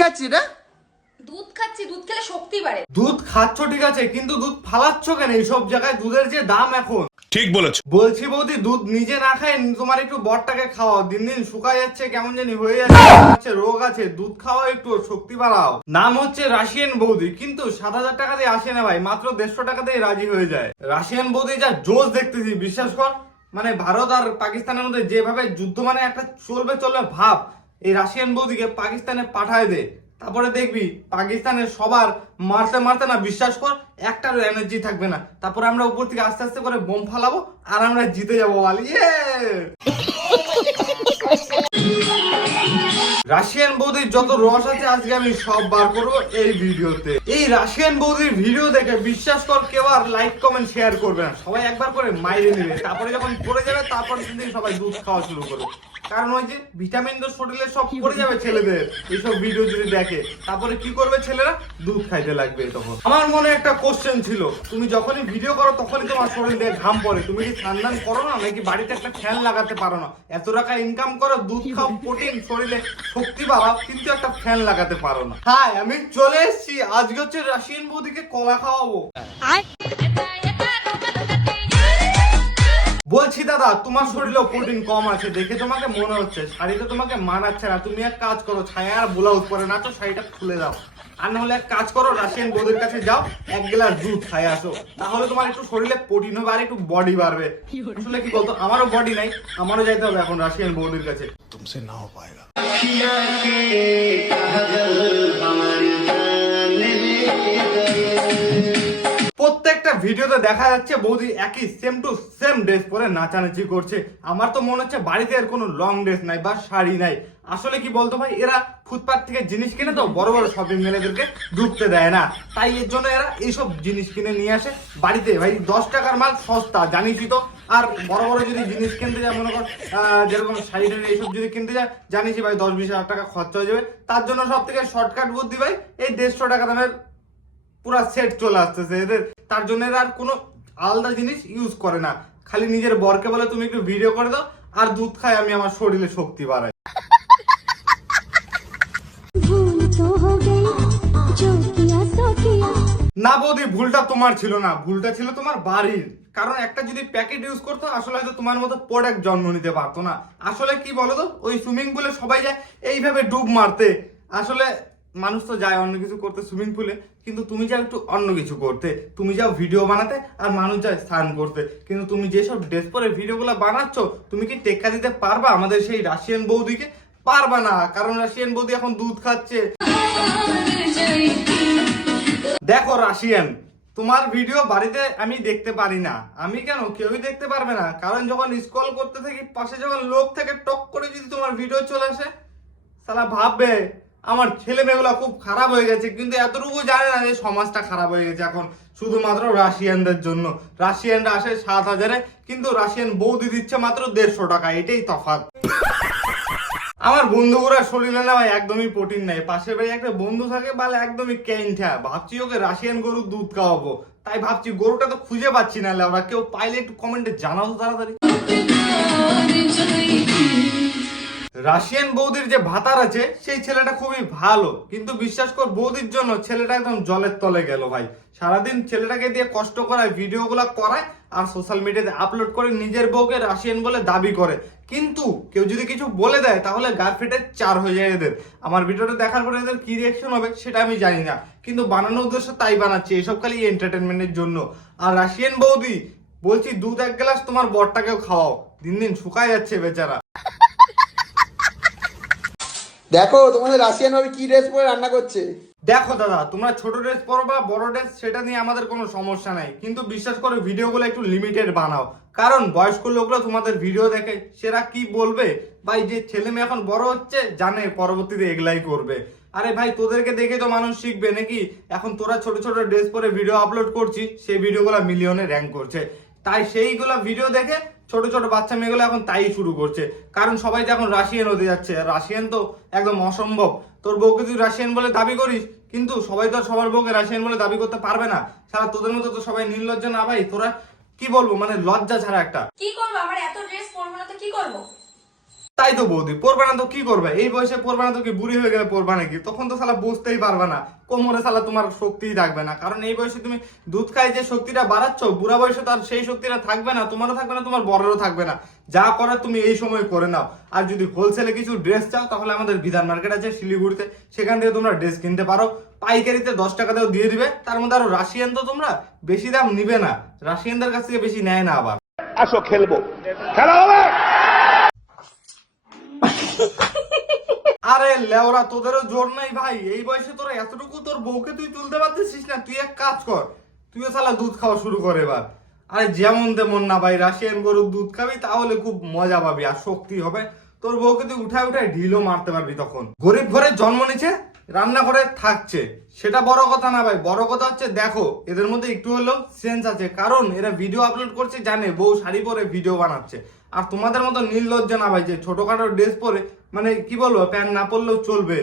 খাচ্ছি রে? দুধ খাচ্ছি, দুধ খেলে শক্তি বাড়ে। দুধ খাচ্ছ ঠিক আছে, কিন্তু দুধ ফালাচ্ছ কেন? এইসব জায়গায় দুধের যে দাম এখন। ঠিক বলেছো। বলছি বৌদি, দুধ নিজে না খায় তোমার একটু বরটাকে খাওয়াও। দিন দিন শুকায় যাচ্ছে, কেমন জানি হয়ে যাচ্ছে, রোগ আছে। দুধ খাওয়া, একটু শক্তি বাড়াও। নাম হচ্ছে রাশিয়ান বৌদি, কিন্তু 7,000 টাকা দিয়ে আসে না ভাই, মাত্র 150 টাকা দিয়ে রাজি হয়ে যায়। রাশিয়ান বৌদি যা জোশ দেখতেছি, বিশ্বাস কর। মানে ভারত আর পাকিস্তানের মধ্যে যেভাবে যুদ্ধ মানে একটা চলবে ভাব, এই রাশিয়ান বৌদিকে পাকিস্তানে পাঠায় দে, তারপরে দেখবি পাকিস্তানের সবার মারতে মারতে না, বিশ্বাস কর, একটারও এনার্জি থাকবে না। তারপরে আমরা উপর থেকে আস্তে আস্তে করে বোম ফালাবো আর আমরা জিতে যাবো। রাশিয়ান বৌদির যত রস আছে আজকে আমি সব বার করবো এই ভিডিওতে। এই রাশিয়ান বৌদির ভিডিও দেখে বিশ্বাস কর কেউ আর লাইক কমেন্ট শেয়ার করবে না, সবাই একবার করে মাইরে নেবে। তারপরে যখন পড়ে যাবে তারপরে কিন্তু সবাই দুধ খাওয়া শুরু করবে। কারণ ওই যে ভিটামিন তো শরীরে সব পড়ে যাবে ছেলেদের এইসব ভিডিও যদি দেখে। তারপরে কি করবে ছেলেরা? দুধ খাইতে লাগবে। তখন আমার মনে একটা কোশ্চেন ছিল, তুমি যখনই ভিডিও করো তখনই তোমার শরীর দিয়ে ঘাম পড়ে, তুমি কি স্নান করো না, নাকি বাড়িতে একটা ফ্যান লাগাতে পারো না? এত টাকা ইনকাম করো, দুধ খাও, প্রোটিন, শরীরে শক্তি বাড়াও, কিন্তু একটা ফ্যান লাগাতে পারো না। হ্যাঁ, আমি চলে এসেছি। আজকে হচ্ছে রাশিয়ান বৌদিকে কলা খাওয়াবো। বলছি দাদা, তোমার শরীরেও প্রোটিন কম আছে, দেখে তোমাকে মনে হচ্ছে শাড়িতে তোমাকে মানাচ্ছে না। তুমি এক কাজ করো, ছায়া আর ব্লাউজ পরে নাচো, শাড়িটা খুলে দাও। আর নাহলে এক কাজ করো, রাশিয়ান বৌদির কাছে যাও, 1 গ্লাস দুধ খাই আসো, তাহলে তোমার একটু শরীরে প্রোটিন হবে আর একটু বডি বাড়বে। আসলে কি বলতো, আমারও বডি নাই, আমারও যাইতে হবে এখন রাশিয়ান বৌদির কাছে। তুমসে না হো পায়েগা। প্রত্যেকটা ভিডিওতে দেখা যাচ্ছে বৌদি একই সেম টু সেম ড্রেস পরে নাচানাচি করছে। আমার তো মনে হচ্ছে বাড়িতে এর কোনো লং ড্রেস নাই বা শাড়ি নাই। আসলে কি বলতো ভাই, এরা ফুটপাথ থেকে জিনিস কিনে তো বড় বড় শপিং মেলেদেরকে ঢুকতে দেয় না, তাই এর জন্য এরা এইসব জিনিস কিনে নিয়ে আসে বাড়িতে। ভাই 10 টাকার মাল সস্তা, জানিসই তো। আর বড় বড় যদি জিনিস কিনতে যায়, মনে কর যেরকম শাড়ি টাড়ি এইসব যদি কিনতে যায়, জানিসই ভাই 10-20 হাজার টাকা খরচা হয়ে যাবে। তার জন্য সব থেকে শর্টকাট বুদ্ধি ভাই, এই 150 টাকা দামের পুরা সেট চলে আসতেছে এদের। তার জন্য এরা আর কোনো আলাদা জিনিস ইউজ করে না, খালি নিজের বরকে বলে তুমি একটু ভিডিও করে দাও আর দুধ খাই, আমি আমার শরীরে শক্তি বাড়াই। না বৌদি, ভুলটা তোমার ছিল না, ভুলটা ছিল তোমার বাড়ির। কারণ একটা যদি প্যাকেট ইউজ করতো, আসলে হয়তো তোমার মতো প্রোডাক্ট জন্ম নিতে পারতো না। আসলে কি বলো তো, ওই সুইমিং পুলে সবাই যায় এইভাবে ডুব মারতে। আসলে মানুষ তো যায় অন্য কিছু করতে সুইমিং পুলে, কিন্তু তুমি যাও একটু অন্য কিছু করতে। তুমি যাও ভিডিও বানাতে, আর মানুষ যায় স্নান করতে। কিন্তু তুমি যেসব ড্রেস পরে ভিডিওগুলো বানাচ্ছ, তুমি কি টেক্কা দিতে পারবা আমাদের সেই রাশিয়ান বৌদিকে? পারবা না, কারণ রাশিয়ান বৌদি এখন দুধ খাচ্ছে। দেখো রাশিয়ান, তোমার ভিডিও বাড়িতে আমি দেখতে পারি না। আমি কেন, কেউই দেখতে পারবে না। কারণ যখন স্ক্রল করতে থাকি, পাশে যখন লোক থেকে টক করে যদি তোমার ভিডিও চলে আসে, সালা ভাববে আমার ছেলে মেয়েগুলা খুব খারাপ হয়ে গেছে। কিন্তু এতটুকু জানে না যে সমাজটা খারাপ হয়ে গেছে এখন শুধুমাত্র রাশিয়ানদের জন্য। রাশিয়ানরা আসে 7,000-এ, কিন্তু রাশিয়ান বৌদি দিচ্ছে মাত্র 150 টাকা, এটাই তফাৎ। আমার বন্ধুগুলোর শরীরে না ভাই একদমই প্রোটিন নাই। পাশের বাড়ি একটা বন্ধু থাকে, বলে একদমই কেন্ঠা। ভাবছি ওকে রাশিয়ান গরুর দুধ খাওয়াবো, তাই ভাবছি গরুটা তো খুঁজে পাচ্ছি না। আমরা কেউ পাইলে একটু কমেন্টে জানাও তো তাড়াতাড়ি। রাশিয়ান বৌদির যে ভাতার আছে, সেই ছেলেটা খুবই ভালো, কিন্তু বিশ্বাস কর বৌদির জন্য ছেলেটা একদম জলের তলে গেল ভাই। সারাদিন ছেলেটাকে দিয়ে কষ্ট করায়, ভিডিওগুলো করায়, আর সোশ্যাল মিডিয়াতে আপলোড করে নিজের বউকে রাশিয়ান বলে দাবি করে। কিন্তু কেউ যদি কিছু বলে দেয়, তাহলে গা ফেটে 4 হয়ে যায় এদের। আমার ভিডিওটা দেখার পরে এদের কি রিয়াকশন হবে সেটা আমি জানি না, কিন্তু বানানোর উদ্দেশ্য তাই বানাচ্ছে, এসব খালি এন্টারটেনমেন্টের জন্য। আর রাশিয়ান বৌদি বলছি, দুধ 1 গ্লাস তোমার বরটাকেও খাওয়াও, দিন দিন শুকায় যাচ্ছে বেচারা। দেখো তোমাদের রাশিয়ান ভাবে কি ড্রেস পরে রান্না করছে। দেখো দাদা, তোমরা ছোট ড্রেস পরো বা বড় ড্রেস, সেটা নিয়ে আমাদের কোনো সমস্যা নাই, কিন্তু বিশ্বাস করো ভিডিওগুলো একটু লিমিটেড বানাও। কারণ বয়স্ক লোকরা তোমাদের ভিডিও দেখে, সেরা কি বলবে ভাই, যে ছেলে মেয়ে এখন বড় হচ্ছে, জানে পরবর্তীতে এগুলাই করবে। আরে ভাই, তোদেরকে দেখে তো মানুষ শিখবে নাকি? এখন তোরা ছোট ছোট ড্রেস পরে ভিডিও আপলোড করছিস, সেই ভিডিওগুলো মিলিয়নে র্যাঙ্ক করছে, তাই সেইগুলো ভিডিও দেখে ছোট ছোট বাচ্চা মেয়েগুলো এখন তাই শুরু করছে। কারণ সবাই তো এখন রাশিয়ান হতে যাচ্ছে, রাশিয়ান তো একদম অসম্ভব। তোর বউকে তুই রাশিয়ান বলে দাবি করিস, কিন্তু সবাই তো সবার বউকে রাশিয়ান বলে দাবি করতে পারবে না। সারা তোদের মতো তো সবাই নির্লজ্জ না ভাই। তোরা কি বলবো, মানে লজ্জা ছাড়া একটা। কি করবো, আমার এত ড্রেস পরবো না তো কি করবো? তাই তো বৌদি, পড়বে না তো কি করবে? এই বয়সে পড়বে না তো কি বুড়ি হয়ে গেলে পড়বে নাকি? তখন তো শালা বুঝতেই পারবে না, কোমরে শালা তোমার শক্তিই থাকবে না। কারণ এই বয়সে তুমি দুধ খাই যে শক্তিটা বাড়াচ্ছ, বুড়া বয়সে তার সেই শক্তিটা থাকবে না, তোমারও থাকবে না, তোমার বড়েরও থাকবে না। যা করার তুমি এই সময় করে নাও। আর যদি হোলসেলে কিছু ড্রেস চাও তাহলে আমাদের বিধান মার্কেট আছে শিলিগুড়িতে, সেখান থেকে তোমরা ড্রেস কিনতে পারো। পাইকারিতে 10 টাকাতেও দিয়ে দিবে। তার মধ্যে আরো রাশিয়ান তো তোমরা বেশি দাম নিবে না, রাশিয়ানদের কাছ থেকে বেশি নেয় না আবার। আসো খেলবো, খেলা হবে। আরে লেওরা, তোদেরও জোর নাই ভাই। এই বয়সে তোরা এতটুকু তোর বউকে তুই তুলতে পারতেছিস না? তুই এক কাজ কর, তুইও শালা দুধ খাওয়া শুরু কর এবার। আরে যেমন তেমন না ভাই, রাশিয়ান গরুর দুধ খাবি তাহলে খুব মজা পাবি আর শক্তি হবে। তোর বউকে তুই উঠায় উঠায় ঢিলও মারতে পারবি তখন। গরিব ঘরে জন্ম নিচ্ছে, রান্না করে থাকছে, সেটা বড় কথা না ভাই। বড় কথা হচ্ছে দেখো এদের মধ্যে একটু হলেও সেন্স আছে, কারণ এরা ভিডিও আপলোড করছে, জানে বউ শাড়ি পরে ভিডিও বানাচ্ছে। আর তোমাদের মতো নির্লজ্জ না ভাই, যে ছোটখাটো ড্রেস পরে মানে কি বলবো, প্যান্ট না পরলেও চলবে,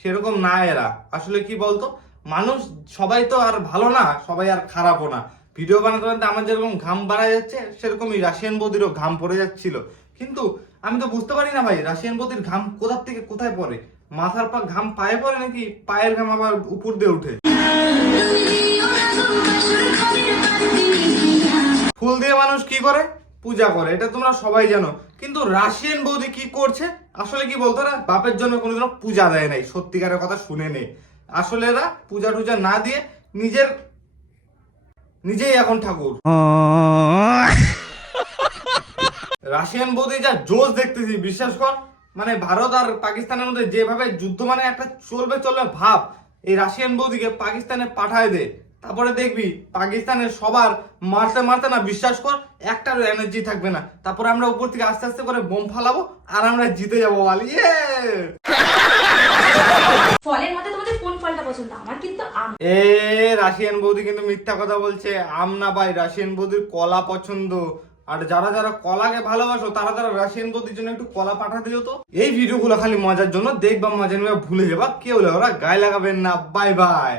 সেরকম না এরা। আসলে কি বলতো, মানুষ সবাই তো আর ভালো না, সবাই আর খারাপও না। ভিডিও বানাতে বানাতে আমার যেরকম ঘাম বাড়া যাচ্ছে, সেরকমই রাশিয়ান বৌদিরও ঘাম পড়ে যাচ্ছিল। কিন্তু আমি তো বুঝতে পারি না ভাই, রাশিয়ান বৌদির ঘাম কোথা থেকে কোথায় পড়ে? মাথার পা ঘাম পায়ে পড়ে নাকি পায়ের ঘাম আবার উপর দিয়ে উঠে? ফুল দিয়ে মানুষ কি করে? পূজা করে, এটা তোমরা সবাই জানো। কিন্তু রাশিয়ান বৌদি কি করছে? আসলে কি বলতো, না বাপের জন্য কোনোদিনও পূজা দেয় নাই, সত্যিকারের কথা শুনে নে। আসলে এরা পূজা টুজা না দিয়ে নিজেই এখন ঠাকুর। রাশিয়ান বৌদি যা জোশ দেখতেছি, বিশ্বাস কর। মানে ভারত আর পাকিস্তানের মধ্যে যেভাবে যুদ্ধ মানে একটা চলবে ভাব, এই রাশিয়ান বৌদিকে পাকিস্তানে পাঠায় দে, তারপরে দেখবি পাকিস্তানের সবার মারতে মারতে না, বিশ্বাস কর একটারও এনার্জি থাকবে না। তারপরে আমরা উপর থেকে আস্তে আস্তে করে বোম ফালাবো আর আমরা জিতে যাবো বল। ফলের মধ্যে তোমাদের কোন ফলটা পছন্দ? আমার কিন্তু আম। এ রাশিয়ান বৌদি কিন্তু মিথ্যা কথা বলছে, আম না ভাই, রাশিয়ান বৌদির কলা পছন্দ। আর যারা যারা কলাকে ভালোবাসো তারা তারা রাশিয়ান বৌদির জন্য একটু কলা পাঠাতে দিও তো। এই ভিডিওগুলো খালি মজার জন্য দেখবা, মজা নিয়ে ভুলে যাবা। কেউ ওরা গায়ে লাগাবেন না। Bye bye.